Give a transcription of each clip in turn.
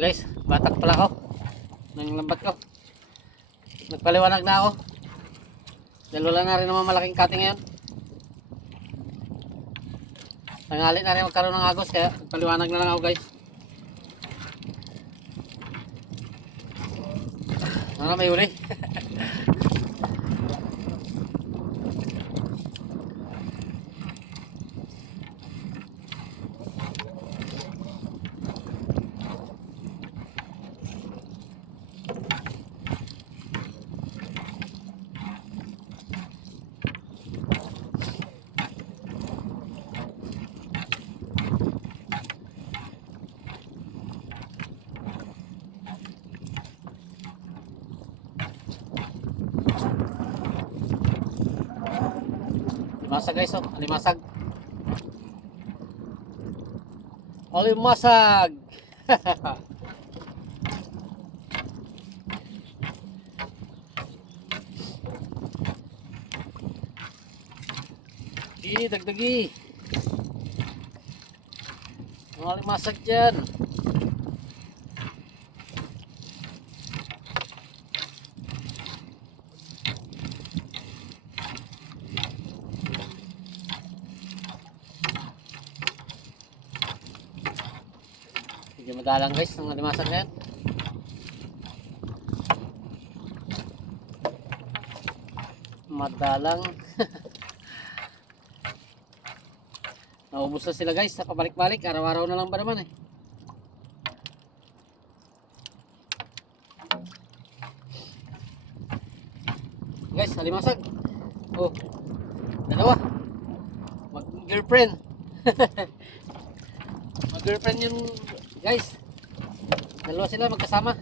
Guys, batak pala ako. Nang lambat ko. Nagpaliwanag na ako. Dahil wala na rin naman malaking cutting ngayon. Tanghali na rin magkaroon ng agos, kaya nagpaliwanag na lang ako guys. Ano, may huli. Limasag guys, oh, alimasag. Alimasag. Dagdagi. Mga alimasag dyan. Hindi madalang guys ng alimasag na yan. Madalang. Naubos na sila guys, pabalik-balik, araw-araw na lang ba naman eh. Guys, alimasag. Oh, dalawa. Mag-girlfriend. Mag-girlfriend yung guys. Dalawa sila magkasama.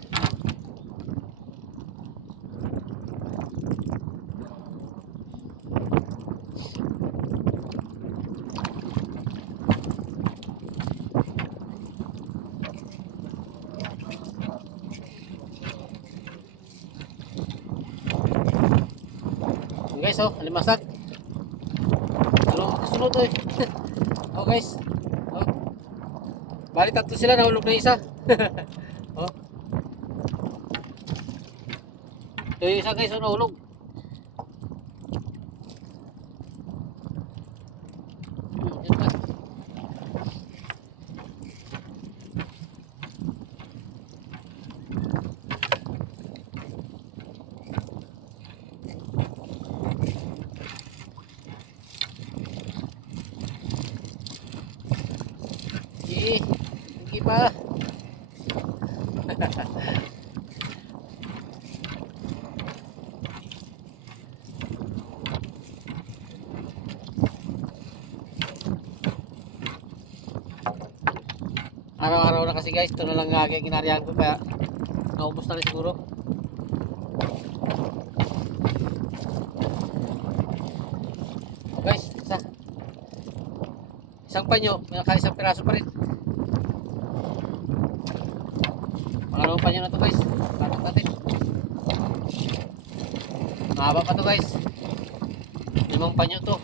Guys, oh, alimasag. Sunod eh. Oh guys. Oh. Bali tatlo sila, nahulog na isa. Oh. Yung isa guys, oh, nahulog. Hindi pa. Araw-araw na kasi guys, ito na lang ginarihan ko, kaya naubos na rin siguro. Oh guys, isang panyo, may naka-isang piraso pa rin. Pangalawang panyo na to guys, katok natin. Mahaba pa to guys, 5 panyo to.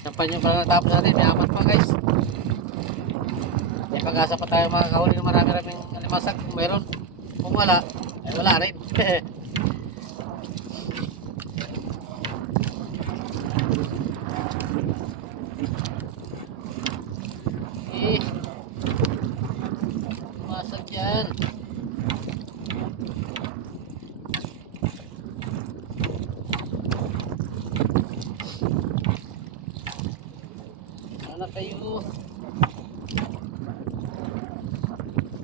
Isang panyo pa lang natapos natin, may 4 pa guys. May pag-asa pa tayo makakahuli ng marami-raming alimasag kung mayroon. Kung wala, ay wala rin. Alimasag yan. Sana kayo.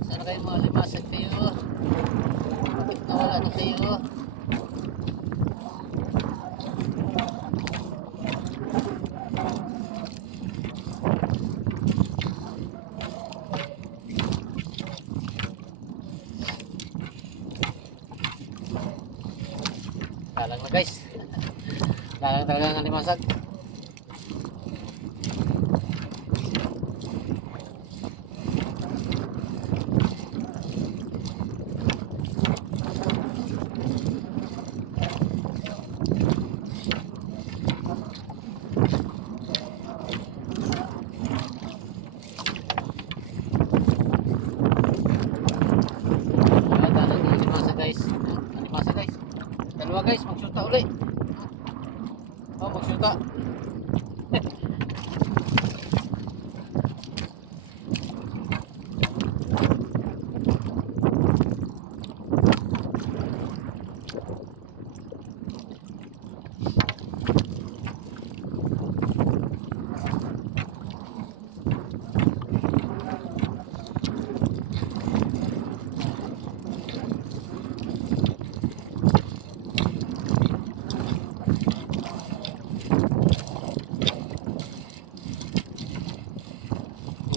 Sana kayo mga alimasag kayo. Bakit nawala na kayo? Dalang na guys. Dalang talaga ang alimasag. Oh, magsyuta.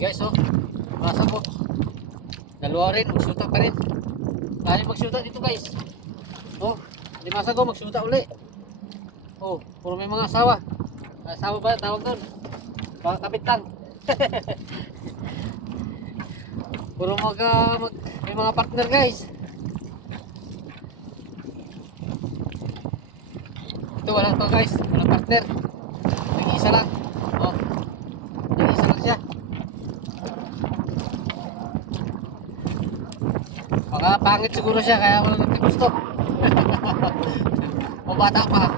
Guys, oh, masa ko. Dalawa rin, magsyuta pa rin. Tayo magsyuta dito guys. Oh, di masa ko magsyuta uli. Oh, puro may mga asawa. Asawa ba tawag doon? Mga kabitang. Puro may mga partner guys. Ito wala to guys, wala partner. Nag-iisa lang. Oh, nag-iisa lang siya. Baka pangit siguro siya kaya wala nang gusto. O bata pa.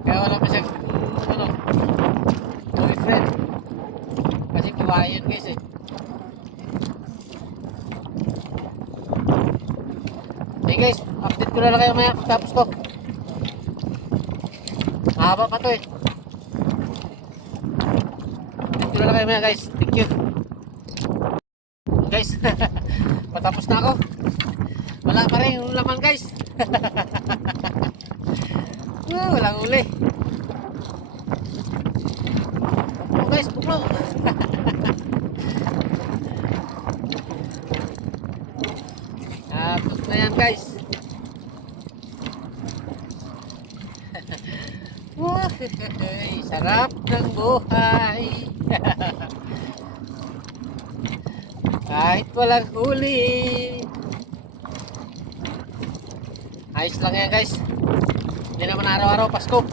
Kaya wala pa siya ano, boyfriend. Kasi buhay yun guys eh. Hey guys, update ko na lang kayo maya pagtapos ko. Mahaba pa to eh. Update ko na lang kayo maya guys. Thank you. Guys, patapos na ako. Wala pa rin yung laman guys. Walang uli. Oh guys, buklo. Tapos na yan guys. Sarap ng buhay. Kahit walang huli. Ayos lang yan guys. Hindi naman araw-araw Pasko.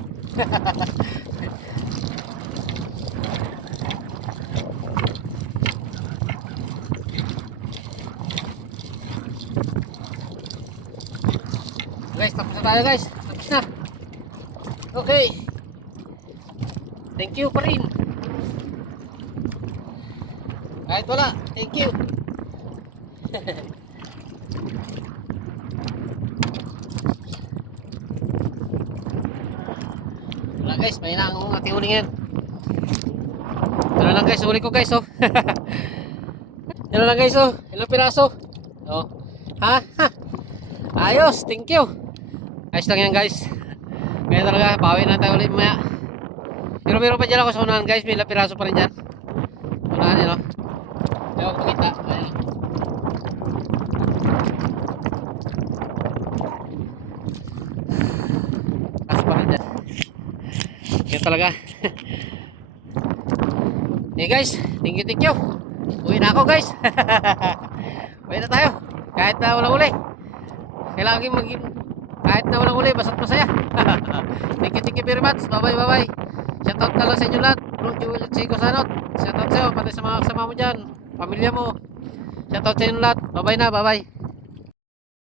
Guys, tapos na tayo guys. Tapos na. Okay. Thank you pa rin. Kahit wala, thank you. Wala guys, may na ang ating huling yan. Ito na lang guys, huli ko guys oh. Ito na lang guys oh, ilang piraso. Oh. Ha? Ayos, thank you. Ayos lang yan guys. Kaya talaga, bawi na tayo ulit maya. Pero meron pa dyan ako sa unahan guys, may ilang piraso pa rin dyan. Unahan yan oh. Ayaw ko makita. Ayan. Kaso pa rin dyan. Yan talaga. Hey guys, thank you. Uwi na ako guys. Uwi na tayo. Kahit na walang uli. Kailangan maging kahit na walang uli, basta't masaya. Thank you very much. Bye. Shoutout na lang sa inyo lahat. Bro Joel at Chico Sanot. Shoutout sa'yo, pati sa mga kasama mo dyan. Pamilya mo. Shoutout sa inyo lahat. Bye na, bye.